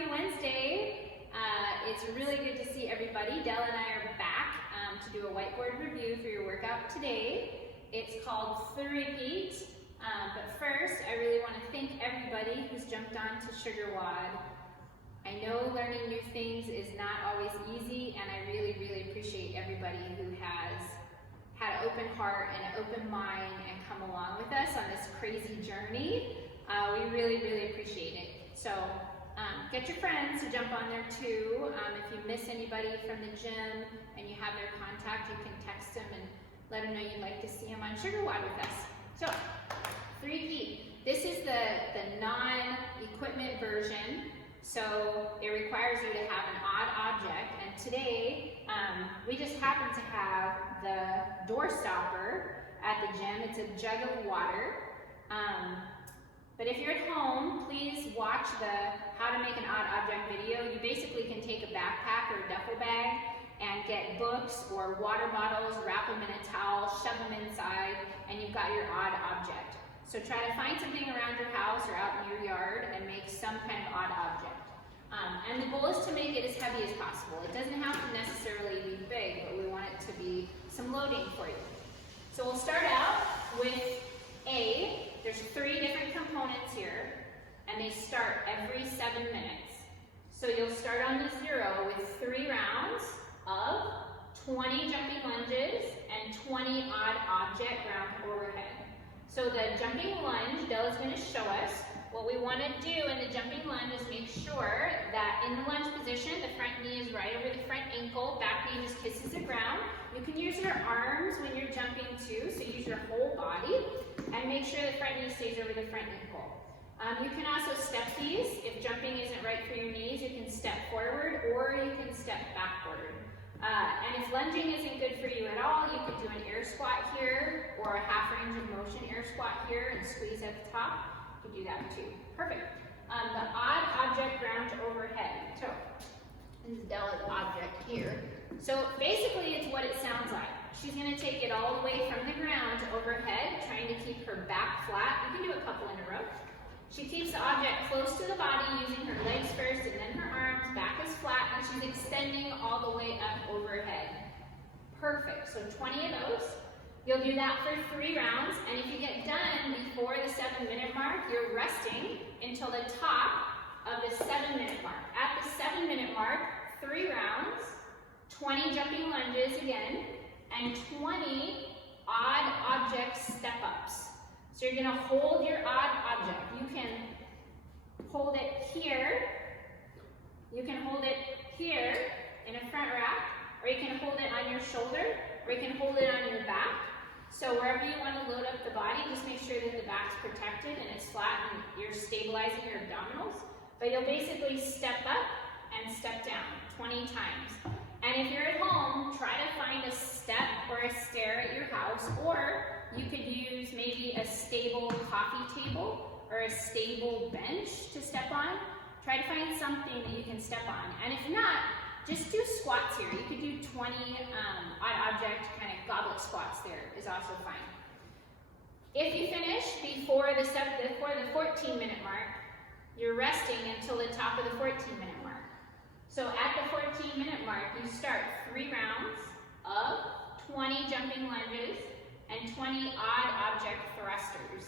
happy Wednesday. It's really good to see everybody. Dell and I are back to do a whiteboard review for your workout today. It's called Three-Peat, but first I really want to thank everybody who's jumped on to Sugar WOD. I know learning new things is not always easy, and I really appreciate everybody who has had an open heart and an open mind and come along with us on this crazy journey. We really appreciate it. So get your friends to jump on there too. If you miss anybody from the gym and you have their contact, you can text them and let them know you'd like to see them on Sugar WOD with us. So, Three-Peat. This is the non-equipment version. So it requires you to have an odd object, and today we just happen to have the door stopper at the gym. It's a jug of water. But if you're at home, please watch the how to make an odd object video. You basically can take a backpack or a duffel bag and get books or water bottles, wrap them in a towel, shove them inside, and you've got your odd object. So try to find something around your house or out in your yard and make some kind of odd object. And the goal is to make it as heavy as possible. It doesn't have to necessarily be big, but we want it to be some loading for you. So we'll start out with there's 3 different components here, and they start every 7 minutes. So you'll start on the 0 with 3 rounds of 20 jumping lunges and 20 odd object ground overhead. So the jumping lunge, Della's going to show us. What we want to do in the jumping lunge is make sure that in the lunge position, the front knee is right over the front ankle, back knee just kisses the ground. You can use your arms when you're jumping too, so use your whole body, and make sure the front knee stays over the front ankle. You can also step these. If jumping isn't right for your knees, you can step forward or you can step backward. And if lunging isn't good for you at all, you could do an air squat here or a half range of motion air squat here and squeeze at the top. You can do that too. Perfect. The odd object ground overhead. So, this is Della's object here. So basically it's what it sounds like. She's going to take it all the way from the ground to overhead, trying to keep her back flat. You can do a couple in a row. She keeps the object close to the body, using her legs first and then her arms. Back is flat, and she's extending all the way up overhead. Perfect. So 20 of those. You'll do that for 3 rounds, and if you get done before the 7-minute mark, you're resting until the top of the 7-minute mark. At the 7-minute mark, 3 rounds, 20 jumping lunges again, and 20 odd object step-ups. So you're going to hold your odd object. You can hold it here, you can hold it here in a front rack, or you can hold it on your shoulder, or you can hold it on your back. So wherever you want to load up the body, just make sure that the back's protected and it's flat and you're stabilizing your abdominals. But you'll basically step up and step down 20 times. And if you're at home, try to find a step or a stair at your house, or you could use maybe a stable coffee table or a stable bench to step on. Try to find something that you can step on. And if not, just do squats here. You could do 20 odd object kind of goblet squats there is also fine. If you finish before the 14-minute mark, you're resting until the top of the 14-minute mark. So at the 14-minute mark, you start 3 rounds of 20 jumping lunges and 20 odd object thrusters.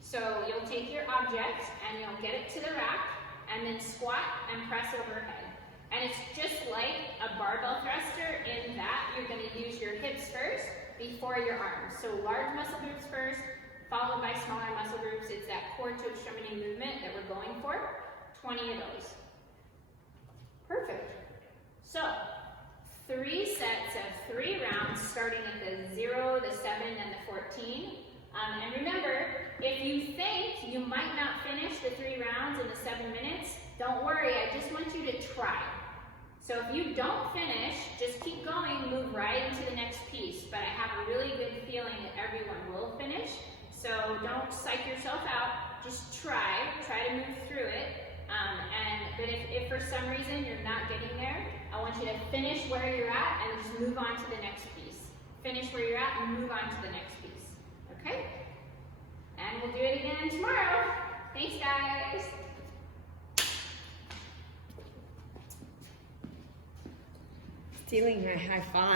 So you'll take your object and you'll get it to the rack and then squat and press overhead. And it's just like a barbell thruster in that you're going to use your hips first before your arms. So large muscle groups first, followed by smaller muscle groups. It's that core to extremity movement that we're going for. 20 of those. Perfect. So 3 sets of 3 rounds starting at the 0, the 7, and the 14. And remember, if you think you might not finish the 3 rounds in the 7 minutes, don't worry, I just want you to try. So if you don't finish, just keep going, move right into the next piece. But I have a really good feeling that everyone will finish. So don't psych yourself out, just try to move through it. But if for some reason you're not getting there, I want you to finish where you're at and just move on to the next piece. Finish where you're at and move on to the next piece. Okay? And we'll do it again tomorrow. Thanks, guys. stealing my high five.